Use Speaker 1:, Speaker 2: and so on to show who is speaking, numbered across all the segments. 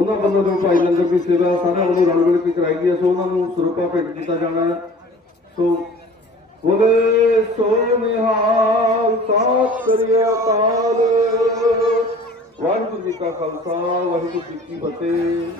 Speaker 1: ਉਹਨਾਂ ਵੱਲੋਂ ਜੋ ਭਾਈ ਲੰਗਰ ਦੀ ਸੇਵਾ ਸਾਰਿਆਂ ਵੱਲੋਂ ਰਲ ਮਿਲ ਕੇ ਕਰਾਈ ਗਈ ਹੈ, ਸੋ ਉਹਨਾਂ ਨੂੰ ਸਰੂਪਾ ਭੇਟ ਕੀਤਾ ਜਾਣਾ ਹੈ। ਸੋ ਬੋਲੇ, ਸੋ ਨਿਹਾਲ ਸਤਿ ਸ੍ਰੀ ਅਕਾਲ ਵਾਹਿਗੁਰੂ ਜੀ ਕਾ ਖਾਲਸਾ, ਵਾਹਿਗੁਰੂ ਜੀ ਕੀ ਫਤਿਹ।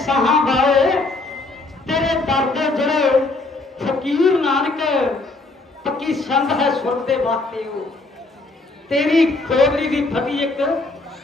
Speaker 2: ਸਾਹਾਂ ਵਾਲੇ ਤੇਰੇ ਦਰ ਦੇ ਜਿਹੜੇ ਫਕੀਰ ਨਾਨਕ, ਪੱਕੀ ਸੰਗ ਹੈ ਸੁਰ ਦੇ ਵਾਸਤੇ ਉਹ। ਤੇਰੀ ਖੋਬਰੀ ਦੀ ਫਤੀ ਇੱਕ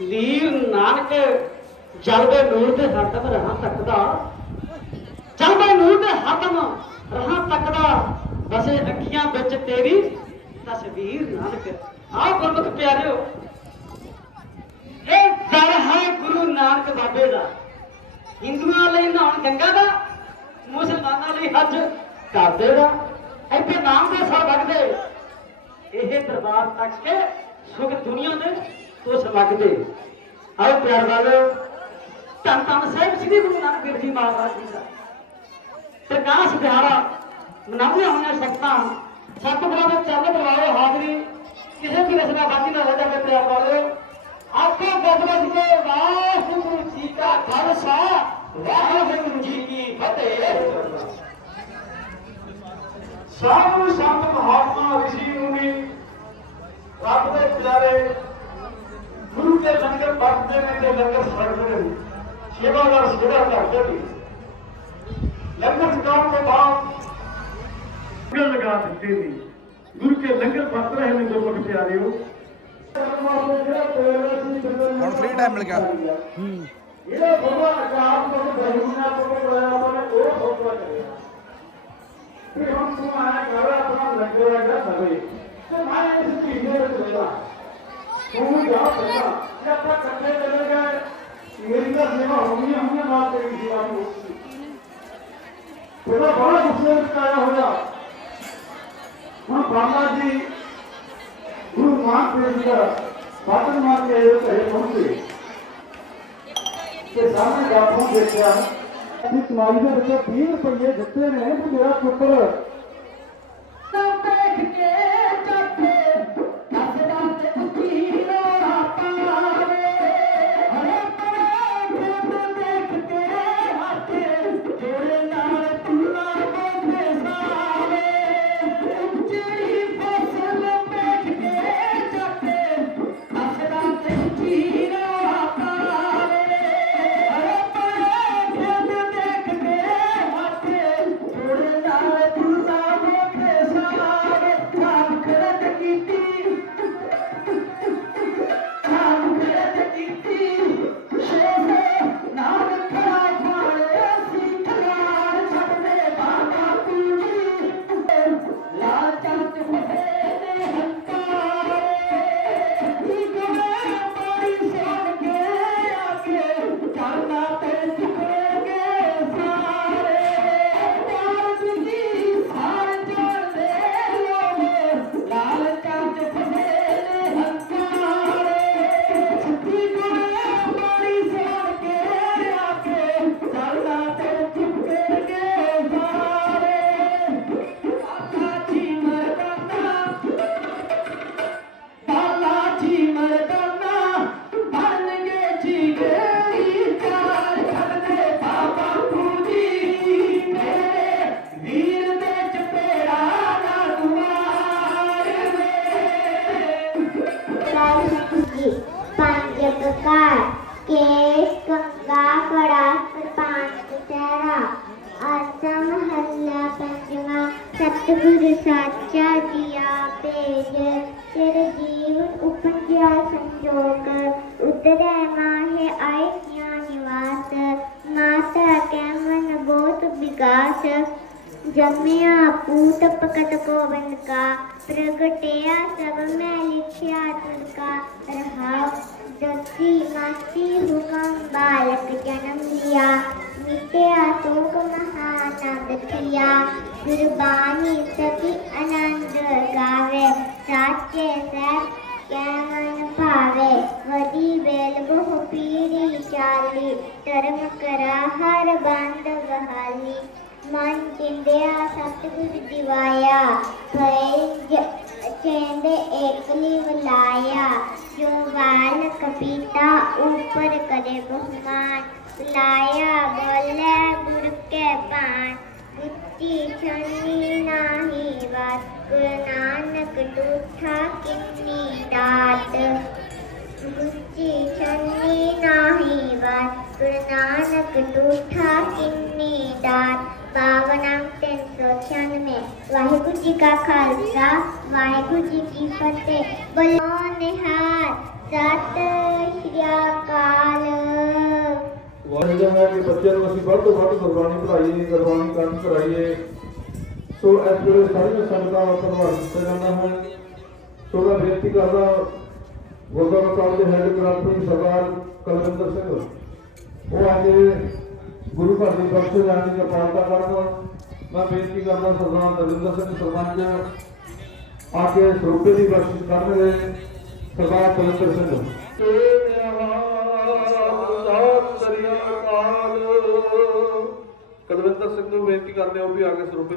Speaker 2: ਲੀਰ ਨਾਨਕ ਜਲਵੇ ਨੂਰ ਦੇ ਹੱਥਮ ਰਹਾ ਤੱਕਦਾ। ਜਲਵੇ ਨੂਰ ਦੇ ਹੱਥਮ ਰਹਾ ਤੱਕਦਾ। ਵਸੇ ਅੱਖੀਆਂ ਵਿੱਚ ਤੇਰੀ ਤਸਵੀਰ ਨਾਨਕ। ਆਹ ਗੁਰਮੁਖ ਪਿਆਰਿਓ, ਇਹ ਦਰ ਹੈ ਗੁਰੂ ਨਾਨਕ ਬਾਬੇ ਦਾ। ਹਿੰਦੂਆਂ ਲਈ ਨਹਾਉਣ ਗੰਗਾ ਦਾ ਮੁਸਲਮਾਨਾਂ ਲਈ ਹੱਜ ਕਰਦੇ ਦਾ ਇੱਥੇ ਨਾਮ ਦੇ ਸਭ ਵਗਦੇ ਇਹ ਦਰਬਾਰ ਤੱਕ ਕੇ ਸੁਖ ਦੁਨੀਆ ਦੇ ਤੋਂ ਲੱਗਦੇ। ਆਓ ਪਿਆਰ ਵਾਲੋ ਧੰਨ ਧੰਨ ਸਾਹਿਬ ਸ੍ਰੀ ਗੁਰੂ ਨਾਨਕ ਦੇਵ ਜੀ ਮਹਾਰਾਜ ਜੀ ਦਾ। ਪ੍ਰਕਾਸ਼ ਦਿਹਾੜਾ ਮਨਾਉਂਦੇ ਹੋਈਆਂ ਸ਼ਕਤਾਂ ਸਤਿਗੁਰਾਂ ਦੇ ਚਰਨ ਬੁਲਾਓ ਹਾਜ਼ਰੀ। ਕਿਸੇ ਵੀ ਰਸਨਾ ਬਾਕੀ ਨਾ ਹੋ ਜਾਵੇ ਪਿਆਰ ਵਾਲਿਓ ਆਪੇ ਗੱਜ ਕੇ ਵਾਹਿਗੁਰੂ ਜੀ ਕਾ ਖਾਲਸਾ, ਵਾਹਿਗੁਰੂ ਜੀ ਕੀ ਫਤਿਹ।
Speaker 3: ਸਾਧੂ ਸੰਤ ਮਹਾਤਮਾ ਰਿਸ਼ੀ ਮੁਨੀ, ਰੱਬ ਦੇ ਪਿਆਰੇ, ਗੁਰੂ ਕੇ ਲੰਗਰ ਵਰਤਦੇ ਨੇ ਤੇ ਲੰਗਰ ਛਕਦੇ ਨੇ ਸੇਵਾਦਾਰ ਸੇਵਾ ਕਰਦੇ ਨੇ ਲੰਗਰ ਛਕਾਉਣ ਤੋਂ ਬਾਅਦ ਲਗਾ ਦਿੱਤੇ ਨੇ ਗੁਰੂ ਕੇ ਲੰਗਰ ਵਰਤ ਰਹੇ ਨੇ ਗੁਰਮੁਖ ਪਿਆਰਿਓ
Speaker 4: ਹੁਣ free time ਮਿਲ ਗਿਆ।
Speaker 3: ਇਹਦਾ ਬੜਾ ਆਕਾਰ ਤੋਂ ਬਹਿਮਨਾ ਤੋਂ ਬਣਾਇਆ ਉਹਨੇ ਉਹ ਸੋਚਿਆ ਕਰਿਆ ਫਿਰ ਹੁਣ ਤੂੰ ਕਰ ਆਪਣਾ ਲੰਗਰ ਹੈਗਾ ਸਵੇ ਤੇ ਮੈਂ ਇਸ ਚੀਜ਼ ਦੇ ਵਿੱਚ ਲੈਣਾ ਤੂੰ ਜਾ ਸਕਦਾ ਜੇ ਆਪਾਂ ਇਕੱਠੇ ਚਲੇ ਗਏ ਮੇਰੀ ਤਾਂ ਸੇਵਾ ਹੋਣੀ ਹੈ ਹੁਣੇ ਨਾਲ ਤੇਰੀ ਸੇਵਾ ਵੀ ਹੋਣੀ ਉਹਦਾ ਬੜਾ ਗੁੱਸੇ ਵਿੱਚ ਆਇਆ ਹੋਇਆ ਹੁਣ ਬਾਬਾ ਜੀ ਗੁਰੂ ਨਾਨਕ ਦੇਵ ਜੀ ਦਾ ਬਾਤਨ ਮਾਰ ਕੇ ਆਏ ਘਰੇ ਪਹੁੰਚੇ ਤੇ ਸਾਹਮਣੇ ਜਾਪੋਂ ਦੇਖਿਆ ਅਸੀਂ ਤੁਮਾਰੀ ਦੇ ਵਿੱਚੋਂ 20 ਰੁਪਏ ਦਿੱਤੇ ਨੇ ਤੇ ਮੇਰਾ ਪੁੱਤਰ
Speaker 2: ਸਭ ਦੇਖ ਕੇ ਜੀ ਪੰਜ
Speaker 5: ਪ੍ਰਕਾਰ ਕੇਸ ਕੰਗਾ ਕੜਾ ਕਿਰਪਾਨ ਕਟਹਿਰਾ ਆਸਮ ਹੱਲਾ ਪੰਜਵਾ ਸਤਿਗੁਰ ਸਾਚਾ ਪਕਤ ਕਾ ਪ੍ਰਗਟਿਆ ਸਭ ਮੈਂ ਲਿਖਿਆ ਤੁਨ ਕਾ ਰਹਾ ਜਤੀ ਮਾਤੀ ਹੁਕਮ ਬਾਲਕ ਜਨਮ ਲਿਆ ਮਿਟਿਆ ਤੋਕ ਮਹਾਨੰਦ ਥਿਆ ਗੁਰਬਾਣੀ ਸਤੀ ਆਨੰਦ ਗਾਵੇ ਸਾਚੇ ਸਹਿ ਕੈ ਮਨ ਭਾਵੇ ਵਦੀ ਬੇਲ ਬਹੁ ਪੀੜੀ ਚਾਲੀ ਧਰਮ ਕਰਾ ਹਰ ਬੰਦ ਬਹਾਲੀ मन जिंदे सतगुरु दिवाया भय चेंद एकली बुलाया जो बाल कविता ऊपर करे बहुमान बुलाया बोले गुरु के पान बुत्ती छनी नाही बात गुरु नानक दूठा कितनी दात बुत्ती छनी नाही बात गुरु नानक दूठा कितनी दात ਪਾਵਨੰ 396 ਵਾਹਿਗੁਰੂ ਜੀ ਕਾ ਖਾਲਸਾ ਵਾਹਿਗੁਰੂ ਜੀ ਕੀ ਫਤਿਹ ਬੋਲੋ ਨਿਹਾਲ ਸਤਿ ਸ਼੍ਰੀ ਅਕਾਲ
Speaker 1: ਵਾਹਿਗੁਰੂ ਹੈ ਕਿ ਬੱਚਿਆਂ ਨੂੰ ਅਸੀਂ ਵੱਧ ਤੋਂ ਵੱਧ ਗੁਰਬਾਣੀ ਪੜ੍ਹਾਈਏ ਗੁਰਬਾਣੀ ਕੰਠ ਕਰਾਈਏ ਸੋ ਇਸ ਵੇਲੇ ਸਾਰੀਆਂ ਸੰਗਤਾਂ ਦਾ ਧੰਨਵਾਦ ਕੀਤਾ ਹੈ ਸੋ ਮੈਂ ਬੇਨਤੀ ਕਰਦਾ ਗੁਰਦੁਆਰਾ ਸਾਹਿਬ ਦੇ ਹੈੱਡ ਗ੍ਰੰਥੀ ਸਰਦਾਰ ਕਲਵਿੰਦਰ ਸਿੰਘ ਉਹ ਅੱਜ ਗੁਰੂ ਘਰ ਦੀ ਬਖਸ਼ ਜਾਣ ਦੀ ਕਿਰਪਾਲਤਾ ਕਰਨ ਮੈਂ ਬੇਨਤੀ ਕਰਦਾ ਸਰਦਾਰ ਨਰਿੰਦਰ ਸਿੰਘ ਸਰਪੰਚ, ਆ ਕੇ ਸਰੂਪੇ ਦੀ ਬਖਸ਼ਿਸ਼ ਕਰਨਗੇ ਸਰਦਾਰ ਕਲਵਿੰਦਰ ਸਿੰਘ। ਕਲਵਿੰਦਰ ਸਿੰਘ ਨੂੰ ਬੇਨਤੀ ਕਰਦੇ ਉਹ ਵੀ ਆ ਕੇ ਸਰੂਪੇ